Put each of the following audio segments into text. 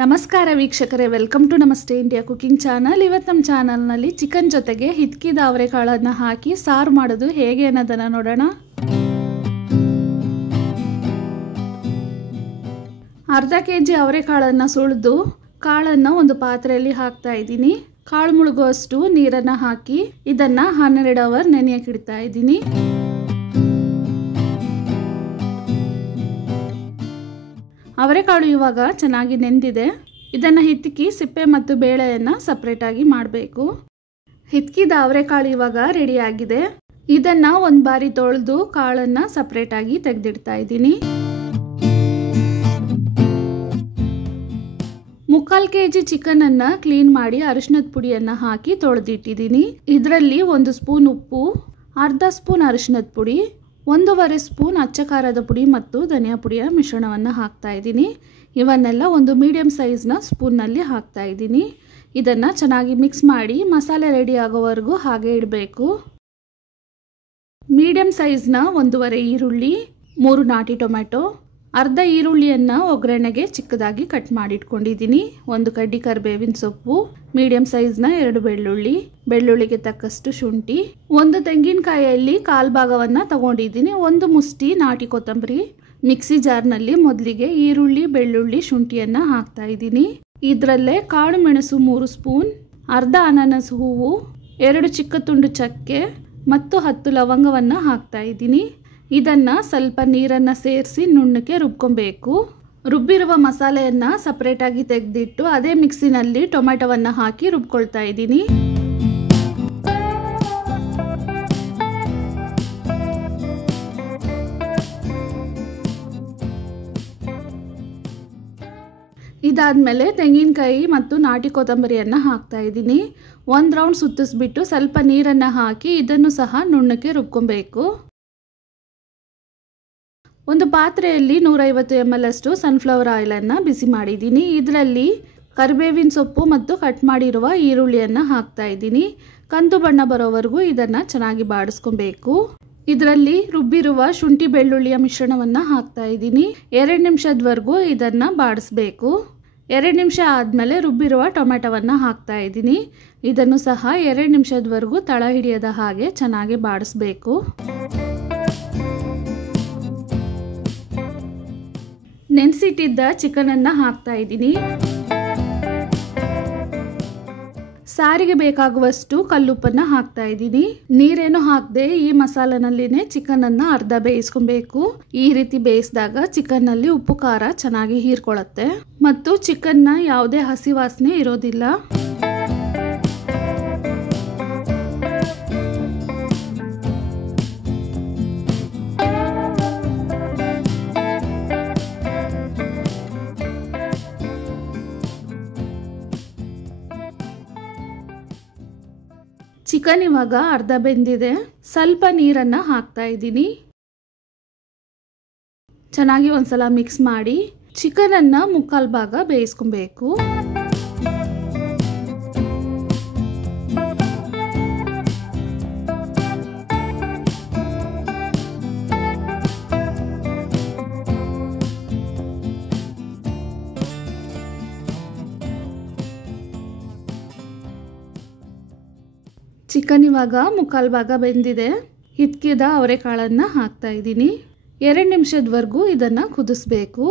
ನಮಸ್ಕಾರ ವೀಕ್ಷಕರೇ, welcome to ನಮಸ್ತೆ ಇಂಡಿಯಾ ಕುಕಿಂಗ್ ಚಾನಲ್. ಇವತ್ತು ನಮ್ಮ ಚಾನಲ್ನಲ್ಲಿ ಚಿಕನ್ ಜೊತೆಗೆ ಹಿತ್ಕಿದ ಅವರೆಕಾಳನ್ನು ಹಾಕಿ ಸಾರು ಮಾಡೋದು ಹೇಗೆ ಅನ್ನೋದನ್ನು ನೋಡೋಣ. ಅರ್ಧ ಕೆಜಿ ಅವರೆಕಾಳನ್ನು ಸುಳಿದು ಕಾಳನ್ನು ಒಂದು ಪಾತ್ರೆಯಲ್ಲಿ ಹಾಕ್ತಾ ಇದ್ದೀನಿ. ಕಾಳು ಮುಳುಗುವಷ್ಟು ನೀರನ್ನು ಹಾಕಿ ಇದನ್ನು 12 ಅವರ್ ನೆನೆಯಕ್ಕೆ ಇಡ್ತಾ ಇದ್ದೀನಿ. ಅವರೆಕಾಳು ಇವಾಗ ಚೆನ್ನಾಗಿ ನೆಂದಿದೆ. ಇದನ್ನು ಹಿತ್ಕಿ ಸಿಪ್ಪೆ ಮತ್ತು ಬೇಳೆಯನ್ನು ಸಪ್ರೇಟಾಗಿ ಮಾಡಬೇಕು. ಹಿತ್ಕಿದ ಅವರೆಕಾಳು ಇವಾಗ ರೆಡಿಯಾಗಿದೆ. ಇದನ್ನು ಒಂದು ಬಾರಿ ತೊಳೆದು ಕಾಳನ್ನು ಸಪ್ರೇಟಾಗಿ ತೆಗೆದಿಡ್ತಾ ಇದ್ದೀನಿ. 3/4 kg ಚಿಕನನ್ನು ಕ್ಲೀನ್ ಮಾಡಿ ಅರಿಶಿನದ ಪುಡಿಯನ್ನು ಹಾಕಿ ತೊಳೆದಿಟ್ಟಿದ್ದೀನಿ. ಇದರಲ್ಲಿ 1 ಸ್ಪೂನ್ ಉಪ್ಪು, ಅರ್ಧ ಸ್ಪೂನ್ ಅರಿಶಿನದ ಪುಡಿ, 1.5 ಸ್ಪೂನ್ ಅಚ್ಚ ಖಾರದ ಪುಡಿ ಮತ್ತು ಧನಿಯಾ ಪುಡಿಯ ಮಿಶ್ರಣವನ್ನು ಹಾಕ್ತಾ ಇದ್ದೀನಿ. ಇವನ್ನೆಲ್ಲ ಒಂದು ಮೀಡಿಯಂ ಸೈಜ್ನ ಸ್ಪೂನ್ನಲ್ಲಿ ಹಾಕ್ತಾ ಇದ್ದೀನಿ. ಇದನ್ನು ಚೆನ್ನಾಗಿ ಮಿಕ್ಸ್ ಮಾಡಿ ಮಸಾಲೆ ರೆಡಿ ಆಗೋವರೆಗೂ ಹಾಗೆ ಇಡಬೇಕು. ಮೀಡಿಯಂ ಸೈಜ್ನ 1.5 ಈರುಳ್ಳಿ, 3 ನಾಟಿ ಟೊಮೆಟೊ, ಅರ್ಧ ಈರುಳ್ಳಿಯನ್ನು ಒಗ್ಗರಣೆಗೆ ಚಿಕ್ಕದಾಗಿ ಕಟ್ ಮಾಡಿ ಇಟ್ಕೊಂಡಿದ್ದೀನಿ. 1 ಕಡ್ಡಿ ಕರಿಬೇವಿನ ಸೊಪ್ಪು, ಮೀಡಿಯಂ ಸೈಜ್ನ 2 ಬೆಳ್ಳುಳ್ಳಿ, ಬೆಳ್ಳುಳ್ಳಿಗೆ ತಕ್ಕಷ್ಟು ಶುಂಠಿ, 1 ತೆಂಗಿನಕಾಯಿಯಲ್ಲಿ 1/4 ಭಾಗವನ್ನು ತಗೊಂಡಿದ್ದೀನಿ, 1 ಮುಷ್ಟಿ ನಾಟಿ ಕೊತ್ತಂಬರಿ. ಮಿಕ್ಸಿ ಜಾರ್ನಲ್ಲಿ ಮೊದಲಿಗೆ ಈರುಳ್ಳಿ, ಬೆಳ್ಳುಳ್ಳಿ, ಶುಂಠಿಯನ್ನು ಹಾಕ್ತಾ ಇದ್ದೀನಿ. ಇದರಲ್ಲೇ ಕಾಳು ಮೆಣಸು 3 ಸ್ಪೂನ್, ಅರ್ಧ ಅನಾನಸ್ ಹೂವು, 2 ಚಿಕ್ಕ ತುಂಡು ಚಕ್ಕೆ ಮತ್ತು 10 ಲವಂಗವನ್ನು ಹಾಕ್ತಾ ಇದ್ದೀನಿ. ಇದನ್ನು ಸ್ವಲ್ಪ ನೀರನ್ನು ಸೇರಿಸಿ ನುಣ್ಣಕ್ಕೆ ರುಬ್ಕೊಬೇಕು. ರುಬ್ಬಿರುವ ಮಸಾಲೆಯನ್ನು ಸಪ್ರೇಟಾಗಿ ತೆಗೆದಿಟ್ಟು ಅದೇ ಮಿಕ್ಸಿನಲ್ಲಿ ಟೊಮೆಟೊವನ್ನು ಹಾಕಿ ರುಬ್ಕೊಳ್ತಾ ಇದ್ದೀನಿ. ಇದಾದಮೇಲೆ ತೆಂಗಿನಕಾಯಿ ಮತ್ತು ನಾಟಿ ಕೊತ್ತಂಬರಿಯನ್ನು ಹಾಕ್ತಾ ಇದ್ದೀನಿ. 1 ರೌಂಡ್ ಸುತ್ತಿಸ್ಬಿಟ್ಟು ಸ್ವಲ್ಪ ನೀರನ್ನು ಹಾಕಿ ಇದನ್ನು ಸಹ ನುಣ್ಣಕ್ಕೆ ರುಬ್ಕೊಬೇಕು. ಒಂದು ಪಾತ್ರೆಯಲ್ಲಿ 150 ml ಅಷ್ಟು ಸನ್ಫ್ಲವರ್ ಆಯಿಲನ್ನು ಬಿಸಿ ಮಾಡಿದ್ದೀನಿ. ಇದರಲ್ಲಿ ಕರಿಬೇವಿನ ಸೊಪ್ಪು ಮತ್ತು ಕಟ್ ಮಾಡಿರುವ ಈರುಳ್ಳಿಯನ್ನು ಹಾಕ್ತಾ ಇದ್ದೀನಿ. ಕಂದು ಬಣ್ಣ ಬರೋವರೆಗೂ ಇದನ್ನು ಚೆನ್ನಾಗಿ ಬಾಡಿಸ್ಕೊಬೇಕು. ಇದರಲ್ಲಿ ರುಬ್ಬಿರುವ ಶುಂಠಿ ಬೆಳ್ಳುಳ್ಳಿಯ ಮಿಶ್ರಣವನ್ನು ಹಾಕ್ತಾ ಇದ್ದೀನಿ. 2 ನಿಮಿಷದವರೆಗೂ ಇದನ್ನು ಬಾಡಿಸ್ಬೇಕು. 2 ನಿಮಿಷ ಆದಮೇಲೆ ರುಬ್ಬಿರುವ ಟೊಮೆಟೊವನ್ನು ಹಾಕ್ತಾ ಇದ್ದೀನಿ. ಇದನ್ನು ಸಹ 2 ನಿಮಿಷದವರೆಗೂ ತಳ ಹಿಡಿಯದ ಹಾಗೆ ಚೆನ್ನಾಗಿ ಬಾಡಿಸ್ಬೇಕು. ನೆನೆಸಿಟ್ಟಿದ್ದ ಚಿಕನನ್ನು ಹಾಕ್ತಾ ಇದ್ದೀನಿ. ಸಾರಿಗೆ ಬೇಕಾಗುವಷ್ಟು ಕಲ್ಲುಪ್ಪನ್ನು ಹಾಕ್ತಾ ಇದ್ದೀನಿ. ನೀರೇನು ಹಾಕದೆ ಈ ಮಸಾಲನಲ್ಲಿನೇ ಚಿಕನನ್ನು ಅರ್ಧ ಬೇಯಿಸ್ಕೊಬೇಕು. ಈ ರೀತಿ ಬೇಯಿಸಿದಾಗ ಚಿಕನ್ನಲ್ಲಿ ಉಪ್ಪು ಖಾರ ಚೆನ್ನಾಗಿ ಹೀರ್ಕೊಳ್ಳುತ್ತೆ ಮತ್ತು ಚಿಕನ್ನ ಯಾವುದೇ ಹಸಿ ವಾಸನೆ ಇರೋದಿಲ್ಲ. ಚಿಕನ್ ಇವಾಗ ಅರ್ಧ ಬೆಂದಿದೆ. ಸ್ವಲ್ಪ ನೀರನ್ನು ಹಾಕ್ತಾ ಇದ್ದೀನಿ. ಚೆನ್ನಾಗಿ ಒಂದ್ಸಲ ಮಿಕ್ಸ್ ಮಾಡಿ ಚಿಕನನ್ನು 3/4 ಭಾಗ ಬೇಯಿಸ್ಕೊಬೇಕು. ಚಿಕನ್ ಇವಾಗ 3/4 ಭಾಗ ಬೆಂದಿದೆ. ಹಿತ್ಕಿದ ಅವರೆಕಾಳನ್ನು ಹಾಕ್ತಾ ಇದ್ದೀನಿ. 2 ನಿಮಿಷದವರೆಗೂ ಇದನ್ನು ಕುದಿಸ್ಬೇಕು.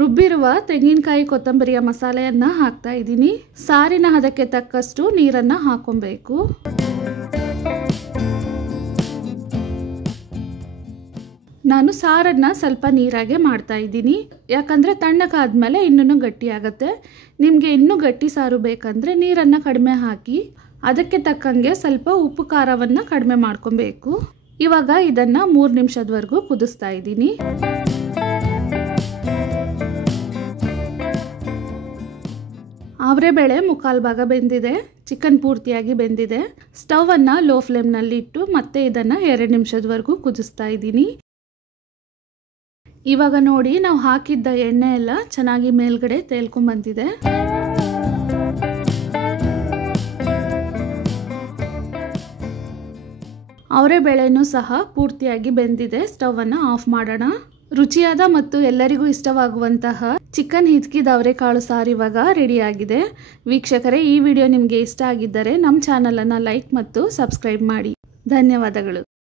ರುಬ್ಬಿರುವ ತೆಂಗಿನಕಾಯಿ ಕೊತ್ತಂಬರಿಯ ಮಸಾಲೆಯನ್ನು ಹಾಕ್ತಾ ಇದ್ದೀನಿ. ಸಾರಿನ ಹದಕ್ಕೆ ತಕ್ಕಷ್ಟು ನೀರನ್ನು ಹಾಕೊಬೇಕು. ನಾನು ಸಾರನ್ನು ಸ್ವಲ್ಪ ನೀರಾಗೆ ಮಾಡ್ತಾ ಇದ್ದೀನಿ. ಯಾಕಂದರೆ ತಣ್ಣಗಾದ್ಮೇಲೆ ಇನ್ನೂ ಗಟ್ಟಿಯಾಗುತ್ತೆ. ನಿಮಗೆ ಇನ್ನೂ ಗಟ್ಟಿ ಸಾರು ಬೇಕಂದರೆ ನೀರನ್ನು ಕಡಿಮೆ ಹಾಕಿ ಅದಕ್ಕೆ ತಕ್ಕಂಗೆ ಸ್ವಲ್ಪ ಉಪ್ಪು ಖಾರವನ್ನು ಕಡಿಮೆ ಮಾಡ್ಕೊಬೇಕು. ಇವಾಗ ಇದನ್ನು 3 ನಿಮಿಷದವರೆಗೂ ಕುದಿಸ್ತಾ ಇದ್ದೀನಿ. ಅವರೆಬೇಳೆ 3/4 ಭಾಗ ಬೆಂದಿದೆ. ಚಿಕನ್ ಪೂರ್ತಿಯಾಗಿ ಬೆಂದಿದೆ. ಸ್ಟವನ್ನು ಲೋ ಫ್ಲೇಮ್ನಲ್ಲಿ ಇಟ್ಟು ಮತ್ತೆ ಇದನ್ನು 2 ನಿಮಿಷದವರೆಗೂ ಕುದಿಸ್ತಾ ಇದ್ದೀನಿ. ಇವಾಗ ನೋಡಿ, ನಾವು ಹಾಕಿದ್ದ ಎಣ್ಣೆ ಎಲ್ಲ ಚೆನ್ನಾಗಿ ಮೇಲ್ಗಡೆ ತೇಲ್ಕೊಂಡ್ ಬಂದಿದೆ. ಅವರೆಬೇಳೆನೂ ಸಹ ಪೂರ್ತಿಯಾಗಿ ಬೆಂದಿದೆ. ಸ್ಟವನ್ನು ಆಫ್ ಮಾಡೋಣ. ರುಚಿಯಾದ ಮತ್ತು ಎಲ್ಲರಿಗೂ ಇಷ್ಟವಾಗುವಂತಹ ಚಿಕನ್ ಹಿಚ್ಕಿದ ಅವರೆಕಾಳು ಸಾರು ಇವಾಗ ರೆಡಿಯಾಗಿದೆ. ವೀಕ್ಷಕರೇ, ಈ ವಿಡಿಯೋ ನಿಮಗೆ ಇಷ್ಟ ಆಗಿದ್ದರೆ ನಮ್ಮ ಚಾನಲನ್ನು ಲೈಕ್ ಮತ್ತು ಸಬ್ಸ್ಕ್ರೈಬ್ ಮಾಡಿ. ಧನ್ಯವಾದಗಳು.